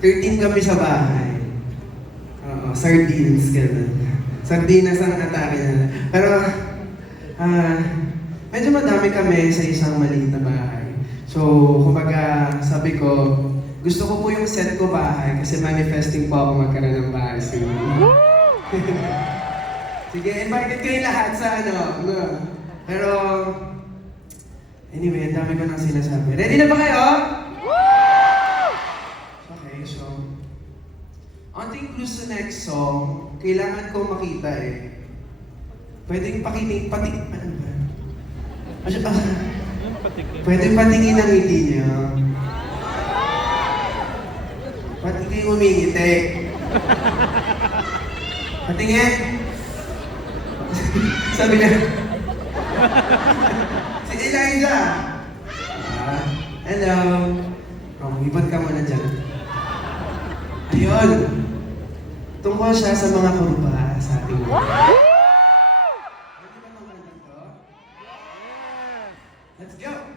13 kami sa bahay. Oo, sardines, gano'n. Sardinas ang atake na. Pero, medyo madami kami sa isang maliit na bahay. So, kumbaga, sabi ko, gusto ko po yung set ko bahay kasi manifesting po ako magkaroon ng bahay soon. Sige, invited kayo lahat sa ano. Pero, anyway, ang dami ko nang sinasabi. Ready na ba kayo? Okay, so, onting clue sa next song, kailangan ko makita eh. Pwedeng pakiting, ano ba? Pwedeng patingin ang ngiti niyo. Pati kayo umingiti. Patingin. Sabi niya. Si Eliza. Hello. Ibot ka muna dyan. Ayun. Tungkol siya sa mga kurba sa ating mga. Ready ba naman dito? Let's go!